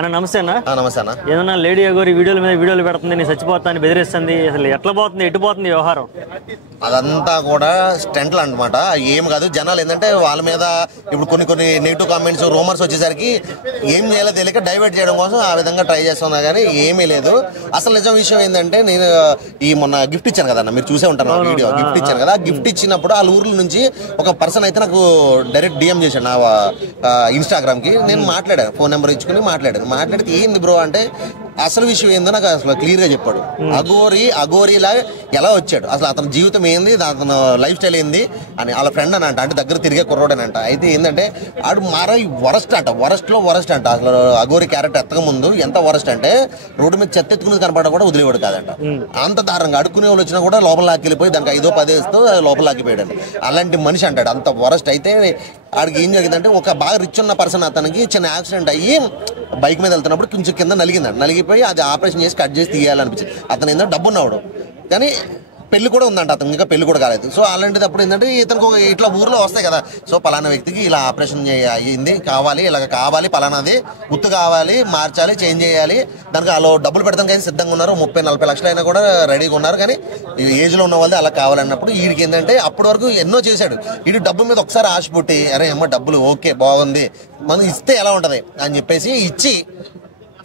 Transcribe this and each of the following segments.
అన్న నమస్తే అన్న. నమస్తే అన్న. ఏదన్నా లేడీ అగోరి వీడియోలు పెడుతుంది, నేను చచ్చిపోతాను బెదిరిస్తుంది, అసలు ఎట్లా పోతుంది, ఎటు పోతుంది వ్యవహారం? అదంతా కూడా స్టంట్లు అనమాట. ఏం కాదు, జనాలు ఏంటంటే వాళ్ళ మీద ఇప్పుడు కొన్ని నెగిటివ్ కామెంట్స్ రూమర్స్ వచ్చేసరికి ఏం చేయాలో తెలియక డైవర్ట్ చేయడం కోసం ఆ విధంగా ట్రై చేస్తున్నా కానీ ఏమీ లేదు. అసలు నిజం విషయం ఏంటంటే, నేను ఈ మొన్న గిఫ్ట్ ఇచ్చాను కదన్న, మీరు చూసే ఉంటాను వీడియో. గిఫ్ట్ ఇచ్చాను కదా, గిఫ్ట్ ఇచ్చినప్పుడు వాళ్ళ ఊర్ల నుంచి ఒక పర్సన్ అయితే నాకు డైరెక్ట్ డిఎం చేశాను నా ఇన్స్టాగ్రామ్కి. నేను మాట్లాడాను, ఫోన్ నెంబర్ ఇచ్చుకుని మాట్లాడితే ఏంది బ్రో అంటే అసలు విషయం ఏందో నాకు అసలు క్లియర్గా చెప్పాడు. అఘోరీలా ఎలా వచ్చాడు, అసలు అతని జీవితం ఏంది, అతను లైఫ్ స్టైల్ ఏంది అని. వాళ్ళ ఫ్రెండ్ అని అంటే దగ్గర తిరిగే కుర్రోడనంట. అయితే ఏంటంటే ఆడు వరస్ట్ అంట. అసలు అఘోరి క్యారెక్టర్ ఎత్తక ముందు ఎంత వరస్ట్ అంటే రోడ్డు మీద చెత్త ఎత్తుకుని కనపడడం కూడా వదిలేవాడు కాదంట. అంత దారుణంగా అడుక్కునే వాళ్ళు వచ్చినా కూడా లోపల లాక్కెళ్ళిపోయి దానికి 5-10 వేస్తూ లోపల లాక్కిపోయాడు. అలాంటి మనిషి అంటాడు, అంత వరస్ట్. అయితే ఆడికి ఏం జరిగిందంటే, ఒక బాగా రిచ్ ఉన్న పర్సన్ అతనికి చిన్న యాక్సిడెంట్ అయ్యి బైక్ మీద వెళ్తున్నప్పుడు కొంచెం కింద నలిగిపోయి అది ఆపరేషన్ చేసి కట్ చేసి తీయాలనిపించింది. అతను ఏంటంటే డబ్బున్నాడు కానీ పెళ్లి కూడా ఉందంట, అతను ఇంకా పెళ్లి కూడా కాలేదు. సో అలాంటిది అప్పుడు ఏంటంటే ఇతనికి ఇట్లా ఊర్లో వస్తాయి కదా, సో పలానా వ్యక్తికి ఇలా ఆపరేషన్ అయ్యింది, కావాలి, ఇలాగ కావాలి, పలానాది గుర్తు కావాలి, మార్చాలి, చేంజ్ చేయాలి, దానికి వాళ్ళు డబ్బులు పెడతాం కానీ సిద్ధంగా ఉన్నారు. 30-40 లక్షలు అయినా కూడా రెడీగా ఉన్నారు. కానీ ఏజ్లో ఉన్న వాళ్ళది అలా కావాలన్నప్పుడు వీడికి ఏంటంటే అప్పటి వరకు ఎన్నో చేశాడు. వీడి డబ్బు మీద ఒకసారి ఆశ పుట్టి, అరే అమ్మ డబ్బులు ఓకే బాగుంది, మనం ఇస్తే ఎలా ఉంటుంది అని చెప్పేసి ఇచ్చి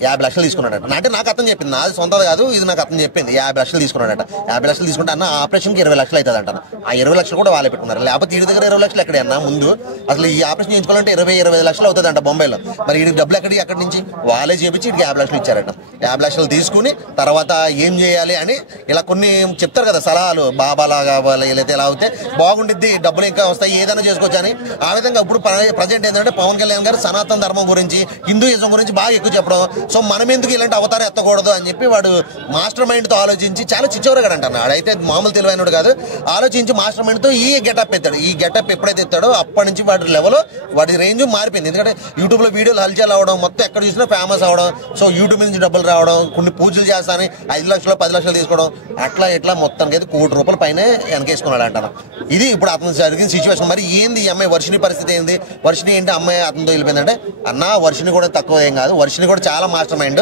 50 లక్షలు తీసుకున్నాడట. అంటే నాకు అతను చెప్పింది, నాది సొంతది కాదు, ఇది నాకు అతను చెప్పింది. 50 లక్షలు తీసుకున్నాడట. 50 లక్షలు తీసుకుంటే అన్న ఆపరేషన్కి 20 లక్షలు అవుతుంది అంటారు. ఆ 20 లక్షలు కూడా వాళ్ళే పెట్టుకున్నారు. లేకపోతే వీడి దగ్గర 20 లక్షలు ఎక్కడే అన్న ముందు అసలు ఈ ఆపరేషన్ చేయించుకోవాలంటే 20-25 లక్షలు అవుతుంది అంట బొంబాయిలో. మరి వీడికి డబ్బులు ఎక్కడి నుంచి వాళ్ళే చేపించి వీడికి 50 లక్షలు ఇచ్చారట. 50 లక్షలు తీసుకుని తర్వాత ఏం చేయాలి అని ఇలా కొన్ని చెప్తారు కదా సలహాలు, బాబాలా కావాలి, లేదా ఎలా అవుతే బాగుండిద్ది, డబ్బులు ఇంకా వస్తాయి, ఏదైనా చేసుకోవచ్చు అని. ఆ విధంగా ఇప్పుడు ప్రజెంట్ ఏంటంటే పవన్ కళ్యాణ్ గారు సనాతన ధర్మం గురించి, హిందూయిజం గురించి బాగా ఎక్కువ చెప్పడం. సో మనం ఎందుకు ఇలాంటి అవతారం ఎత్తకూడదు అని చెప్పి వాడు మాస్టర్ మైండ్తో ఆలోచించి, చాలా చిచ్చోరగాడు అంటాను, ఆడైతే మామూలు తెలివైనడు కాదు, ఆలోచించి మాస్టర్ మైండ్తో ఈ గెటప్ ఎత్తాడు. ఈ గెటప్ ఎప్పుడైతే ఎత్తాడో అప్పటి నుంచి వాడి లెవెల్, వాడి రేంజ్ మారిపోయింది. ఎందుకంటే యూట్యూబ్లో వీడియోలు హల్చల్ అవ్వడం, మొత్తం ఎక్కడ చూసినా ఫేమస్ అవ్వడం, సో యూట్యూబ్ నుంచి డబ్బులు రావడం, కొన్ని పూజలు చేస్తానని 5 లక్షలు 10 లక్షలు తీసుకోవడం, అట్లా మొత్తానికి అయితే ₹1 కోటి పైన వెనకేసుకున్నాడు అంటాను. ఇది ఇప్పుడు అతను జరిగిన సిచ్యువేషన్. మరి ఏంది ఈ అమ్మాయి వర్షిని పరిస్థితి ఏంది? వర్షిని ఏంటి అమ్మాయి అతనితో వెళ్ళిపోయిందంటే, అన్న వర్షిని కూడా తక్కువ ఏం కాదు, వర్షిని కూడా చాలా మాస్టర్ మైండ్.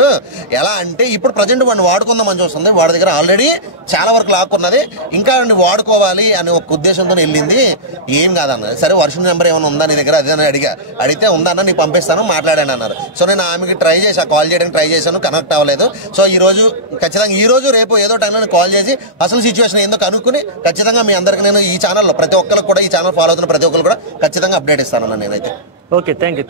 ఎలా అంటే ఇప్పుడు ప్రజెంట్ వాడిని వాడుకుందాం అని చూస్తుంది, వాడి దగ్గర ఆల్రెడీ చాలా వరకు లాక్కున్నది, ఇంకా వాడుకోవాలి అనే ఒక ఉద్దేశంతో వెళ్ళింది. ఏం కాదన్నారు. సరే వర్షిని నెంబర్ ఏమైనా ఉందా నీ దగ్గర, అదే అడిగితే ఉందన్న నీకు పంపిస్తాను మాట్లాడాను అన్నారు. సో నేను ఆమెకి కాల్ చేయడానికి ట్రై చేశాను, కనెక్ట్ అవ్వలేదు. సో ఈ రోజు రేపు ఏదో టైంలో కాల్ చేసి అసలు సిచ్యువేషన్ ఏందో కనుక్కుని ఖచ్చితంగా మీ అందరికి నేను ఈ ఛానల్లో ప్రతి ఒక్కరికి కూడా, ఈ ఛానల్ ఫాలో అవుతున్న ప్రతి ఒక్కరు కూడా ఖచ్చితంగా అప్డేట్ ఇస్తాను నేనైతే. Okay, thank you.